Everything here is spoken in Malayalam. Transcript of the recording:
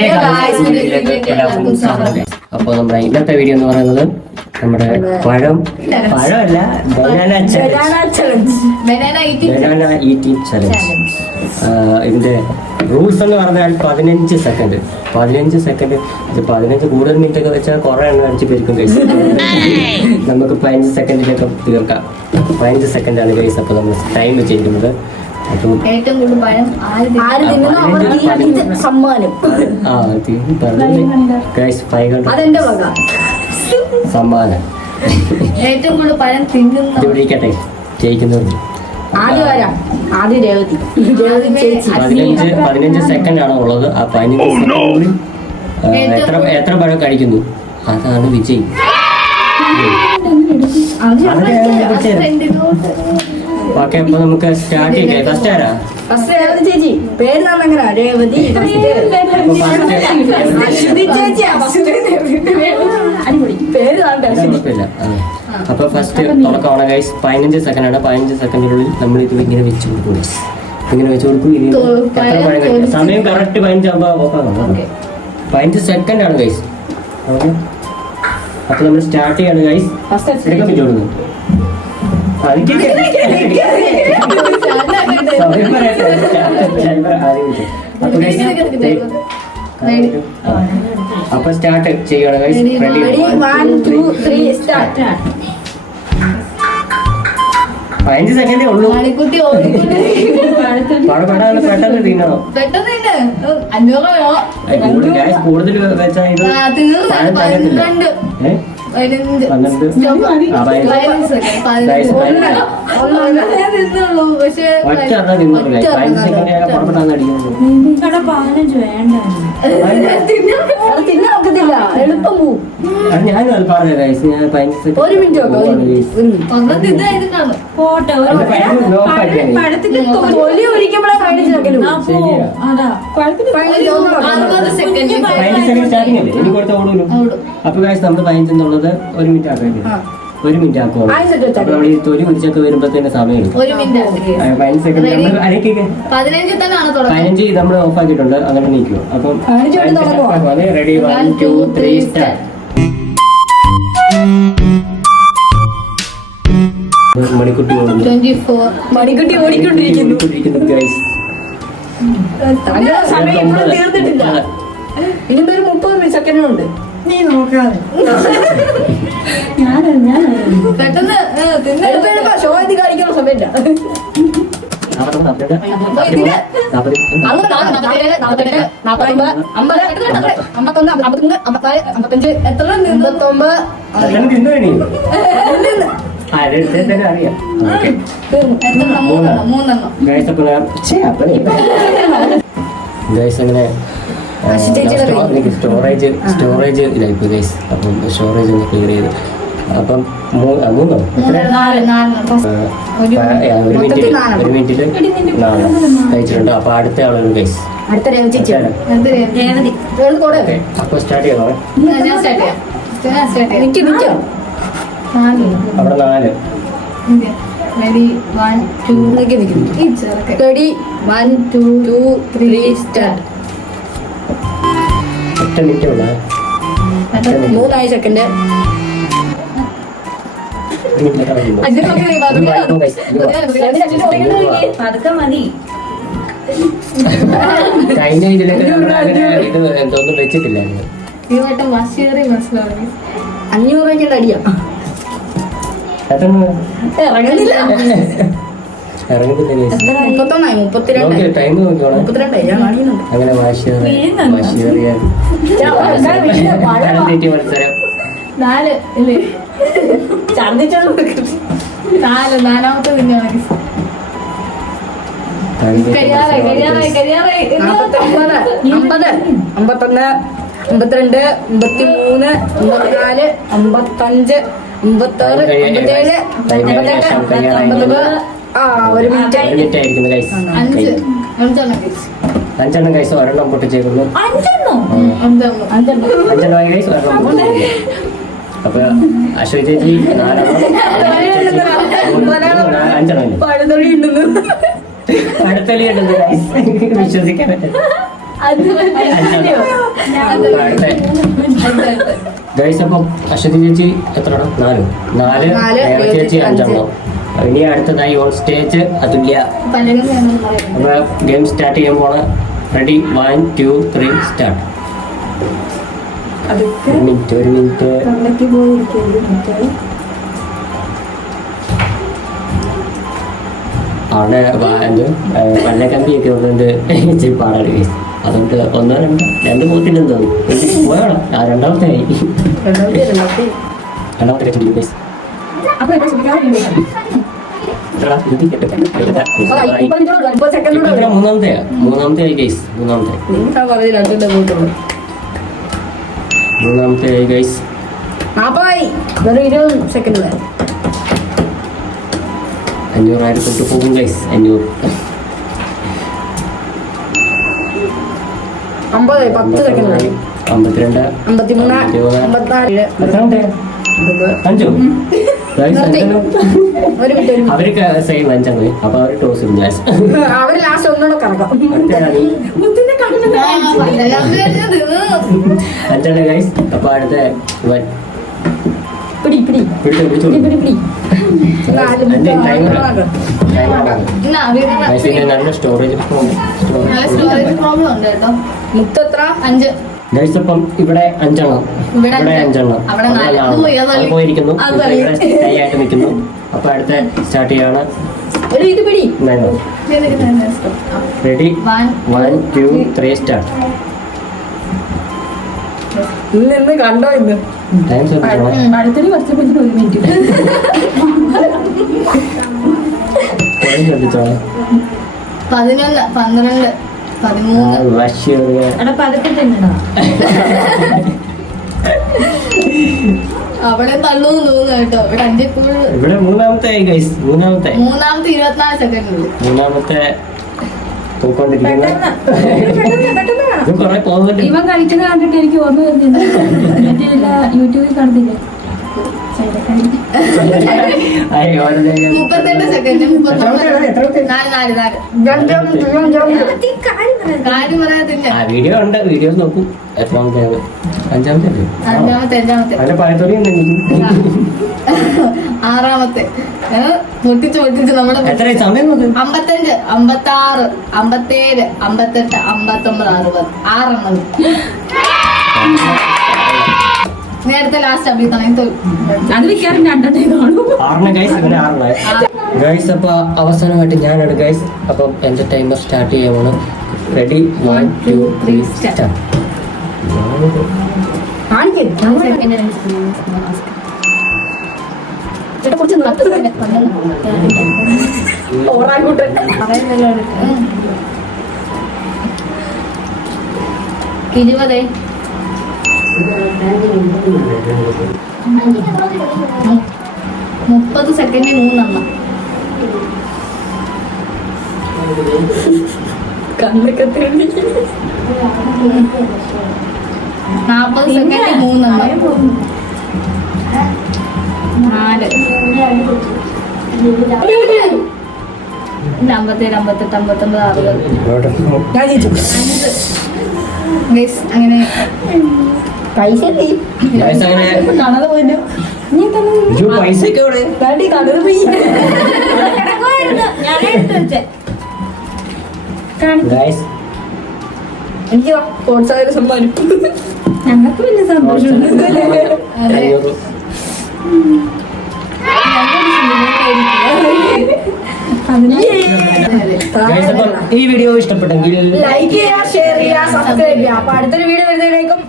എല്ലാവർക്കും സ്വാഗതം. അപ്പോൾ നമ്മുടെ ഇന്നത്തെ വീഡിയോ എന്ന് പറയുന്നത് നമ്മുടെ പഴം പഴമല്ല banana challenge banana eating challenge ഇതിന്റെ റൂൾസ് എന്ന് പറഞ്ഞാൽ പതിനഞ്ച് സെക്കൻഡ് പതിനഞ്ച് സെക്കൻഡ് പതിനഞ്ച് കൂടുതൽ മിനിറ്റ് ഒക്കെ വെച്ചാൽ കുറെ എണ്ണം അടിച്ച് പേർക്കും കേസ് നമുക്ക് പതിനഞ്ച് സെക്കൻഡിലൊക്കെ തീർക്കാം. പതിനഞ്ച് സെക്കൻഡാണ് കേസ് അപ്പോൾ നമ്മൾ ടൈം ചെയ്യുന്നത്. ഏറ്റവും കൂടുതൽ പഴം ആര് തിന്നുന്നോ? സമ്മാനം. അതെന്റെ വക. സമ്മാനം. ഏറ്റവും കൂടുതൽ പഴം തിന്നുന്ന ജയിക്കുന്നവർ പതിനഞ്ച് സെക്കൻഡ് ആണ് ഉള്ളത്? ആ പതിനഞ്ച് സെക്കൻഡിൽ എത്ര എത്ര പഴം കഴിക്കുന്നു? അതാണ് വിജയ്. ഓക്കെ അപ്പൊ നമുക്ക് സ്റ്റാർട്ട് ചെയ്യാം. ഫസ്റ്റ് ആരാ? ഫസ്റ്റ് രേവതി ചേച്ചി. പേര് തന്നെങ്ങനെ രേവതി അശ്വതി അടിപൊളി. പേര് കുഴപ്പമില്ല. അപ്പൊ ഫസ്റ്റ് തുടക്കമാണ് ഗൈസ് പതിനഞ്ച് സെക്കൻഡ് ആണ്. പതിനഞ്ച് സെക്കൻഡിനുള്ളിൽ നമ്മൾ ഇത് ഇങ്ങനെ വെച്ച് കൊടുക്കും. ഇങ്ങനെ വെച്ച് കൊടുക്കും ഇനി എത്ര പഴം കഴിക്കും സമയം കറക്റ്റ് പതിനഞ്ചാകുമ്പോ നോക്കാം പതിനഞ്ച് സെക്കൻഡ് ആണ് ഗൈസ് അപ്പൊ നമ്മൾ സ്റ്റാർട്ട് ചെയ്യാണ് ഗൈസ് ഫസ്റ്റ് എടുക്കാൻ പറ്റുള്ളൂ അപ്പൊ സ്റ്റാർട്ട് ചെയ്യണം പതിനഞ്ച് സെക്കൻഡേ ഉള്ളൂ പെട്ടെന്ന് പെട്ടെന്ന് തിന്നണം കൂടുതൽ വെച്ചാൽ ഇത് പതിനഞ്ച്. പക്ഷെ. പതിനഞ്ച് സെക്കൻഡ് ഞാൻ തിന്നാൻ ഒക്കത്തില്ല എളുപ്പം പോവും പറഞ്ഞു ഗൈസ്. ഒരു മിനിറ്റ്. തൊലി ഒരിക്കുമ്പോഴേ. അപ്പൊ ഗൈസ് നമ്മൾ പതിനഞ്ചെന്നുള്ളത് ഒരു മിനിറ്റ് ആക്കാൻ ആ. ഒരു മിനിറ്റ് ആക്കുമോ നമ്മൾ ഈ തൊലി പിടിച്ചൊക്കെ വരുമ്പോഴത്തേന് സമയം ഒരു മിനിറ്റ് ആ, പതിനഞ്ച്? നമ്മൾ ഓഫ് ആക്കിയിട്ടുണ്ട്. അങ്ങനെ നീക്കുക അപ്പം? Ready one two three star Manikutty Manikutty ഓടിക്കൊണ്ടിരിക്കുന്നു. ഇപ്പോഴും തീർന്നിട്ടില്ല. ഇനി ഒരു മുപ്പത് സെക്കൻഡ് ഉണ്ട്. നീ നോക്കാതെ. പെട്ടെന്ന് ഇത് കാണിക്കുന്ന സമയമില്ല മൂന്നെണ്ണം സ്റ്റോറേജ് സ്റ്റോറേജ് ഇല്ലായിപ്പോ ഗൈസ് അപ്പം സ്റ്റോറേജ് ഒന്ന് ക്ലിയർ ചെയ്ത്. അപ്പം മൂന്നോ ഒരു മിനിറ്റ്. ഒരു മിനിറ്റിൽ നാല്. കഴിച്ചിട്ടുണ്ട് അപ്പൊ അടുത്ത ആളൊരു ഗൈസ് അപ്പൊ സ്റ്റാർട്ട് ചെയ്യണോ ഞാൻ സ്റ്റാർട്ട് ചെയ്യാം. ഞാൻ സ്റ്റാർട്ട് ചെയ്യാം. നിക്ക് നിക്കാം. നാല്. അവിടെ നാല്. Ready one two ready one two two three start മൂന്നായി സെക്കൻഡ് കഴിഞ്ഞ ഇതിലൊക്കെ നമ്മൾ അങ്ങനെ ഇത് എന്തോന്നും അഞ്ഞൂറ് അടിയാ ഇറങ്ങുന്നില്ല. മുപ്പത്തൊന്നായി മുപ്പത്തിരണ്ടായി ഞാൻ അങ്ങനെ മാഷിയറിയ തെറ്റി മത്സരം. നാല് ഇല്ലേ? നാല് നാലാമത്തെ പിന്നെ അമ്പത്തൊന്ന് അമ്പത്തിരണ്ട് അമ്പത്തി മൂന്ന് അമ്പത്തിനാല് അമ്പത്തഞ്ച് അമ്പത്താറ് അമ്പത്തേഴ് അമ്പത്തെട്ട് അമ്പത്തൊമ്പത്. ആ ഒരു മിനിറ്റ്. അഞ്ചെണ്ണം കഴിച്ചു. ഒരെണ്ണം പൊട്ടിച്ചേക്കുന്നു. അഞ്ചെണ്ണോ അഞ്ചെണ്ണം അഞ്ചെണ്ണം അഞ്ചെണ്ണം ആയി ഗൈസ് ഒരെണ്ണം പൊട്ടിച്ചേക്കുന്നു അപ്പൊ അശ്വതി ചേച്ചി നാലെണ്ണം അഞ്ചെണ്ണം അടുത്തലി വിശ്വസിക്കാൻ ഗൈസ് അപ്പം അശ്വതി ചേച്ചി എത്ര നാല് നാല് ചേച്ചി അഞ്ചെണ്ണം ഇനി അടുത്തതായി on stage Athulya game start ചെയ്യാൻ പോണ ready one two three start ഒരു മിനിറ്റ് ഒരു മിനിറ്റ് അവിടെ എന്ത്? പല്ല കമ്പിയൊക്കെ ഉള്ളതുകൊണ്ട് ഇച്ചിരി പാടാണ് അതുകൊണ്ട് ഒന്നോ രണ്ടോ രണ്ട് പോത്തില്ലെന്ന് തോന്നി. പോയോളാം ആ രണ്ടാമത്തെ ആയി. രണ്ടാമത്തെ രണ്ടാമത്തെ രണ്ടാമത്തെ മൂന്നാമത്തെ? മൂന്നാമത്തെ ഗൈസ് മൂന്നാമത്തെ. മൂന്നാമത്തെ ഗൈസ് അഞ്ഞൂറായിരം തൊട്ട് പോകും ഗൈസ് അഞ്ഞൂറ്. അമ്പത് പത്ത് സെക്കൻഡ് അമ്പത്തിരണ്ട്. അമ്പത്തിമൂന്ന്. അമ്പത്തിനാല് അഞ്ചോ? അവർക്ക് സെയിം അഞ്ചാണ് അപ്പൊ അവർ ടോസ് ഇടും ഗൈസ് അവർ ലാസ്റ്റ് ഒന്നുകൂടെ കറക്കാം. അഞ്ചാണ് ഗൈസ് അപ്പൊ അടുത്ത വൻ പിടി പിടി. പിടി പിടി പിടി. അവർ നല്ല സ്റ്റോറേജ് പ്രോബ്ലം ഉണ്ട് കേട്ടോ. മുത്ത് അഞ്ച്. ഗൈസ് അപ്പം ഇവിടെ അഞ്ചെണ്ണം. ഇവിടെ ഇവിടെ അഞ്ച്. അഞ്ചെണ്ണം. പോയിരിക്കുന്നു. ആയിട്ട് നിൽക്കുന്നു. അപ്പൊ അടുത്ത സ്റ്റാർട്ട് ചെയ്യാണ്. Ready one two three start ഇന്ന് കണ്ടോ ഇന്ന്? അടുത്തൊരു ഒരു മിനിറ്റ് പതിനൊന്ന് പന്ത്രണ്ട്. അവിടെ തള്ളൂന്ന് തോന്നുന്നു കേട്ടോ. ഇവിടെ ഇവിടെ മൂന്നാമത്തെ മൂന്നാമത്തെ. മൂന്നാമത്തെ ഇരുപത്തിനാല് സെക്കൻഡ് മൂന്നാമത്തെ ഇവൻ കഴിച്ചത് കണ്ടിട്ട് എനിക്ക് ഓർമ്മ വരുന്നില്ല യൂട്യൂബിൽ ഞാൻ- മുപ്പത്തെട്ട് സെക്കൻഡ് എത്രാമത്തെ ആണ്? എത്രാമത്തെ? നാല് നാല് നാല്. കാര്യം പറയാത്തില്ല ആ വീഡിയോ ഉണ്ട്. നോക്കും. എത്രാമത്തെ അഞ്ചാമത്തെ അല്ലേ? അഞ്ചാമത്തെ ആറാമത്തെ. പൊട്ടിച്ച് പൊട്ടിച്ച് നമ്മുടെ എത്ര അമ്പത്തി ആറ് അമ്പത്തഞ്ച് അമ്പത്തേഴ് അമ്പത്തെട്ട് അമ്പത്തൊമ്പത് അറുപത്. ആറെണ്ണം നീ അടുത്ത ലാസ്റ്റ് അഭിത്തണ അത് മിക്കവാറും രണ്ടെണ്ണേ കാണും. ഗൈസ് അപ്പൊ അവസാനമായിട്ട് ഞാനാണ് ഗൈസ് അപ്പൊ എന്റെ ടൈമർ സ്റ്റാർട്ട് ചെയ്യാൻ ready one two three start ഇരുപത് മുപ്പത് സെക്കൻഡ് മൂന്നെണ്ണം. കണ്ണൊക്കെ തെളി നാൽപ്പത് സെക്കൻഡ് മൂന്നെണ്ണം. നാല്. അമ്പത്തേഴ് അമ്പത്തെട്ട് അമ്പത്തൊമ്പത് അറുപത്. അങ്ങനെ പൈസ അങ്ങനെ കാണാതെ പോയില്ലോ. നീ തന്നെ പൈസ കടന്നു പോയി. എനിക്ക് പ്രോത്സാഹന സമ്മാനം ഞങ്ങൾക്ക് വലിയ സന്തോഷമുണ്ട്. ഈ വീഡിയോ ഇഷ്ടപ്പെട്ടെങ്കിൽ ലൈക്ക് ചെയ്യുക ഷെയർ ചെയ്യുക സബ്സ്ക്രൈബ് ചെയ്യുക. അപ്പൊ അടുത്തൊരു വീഡിയോ വരുന്നതിലേക്കും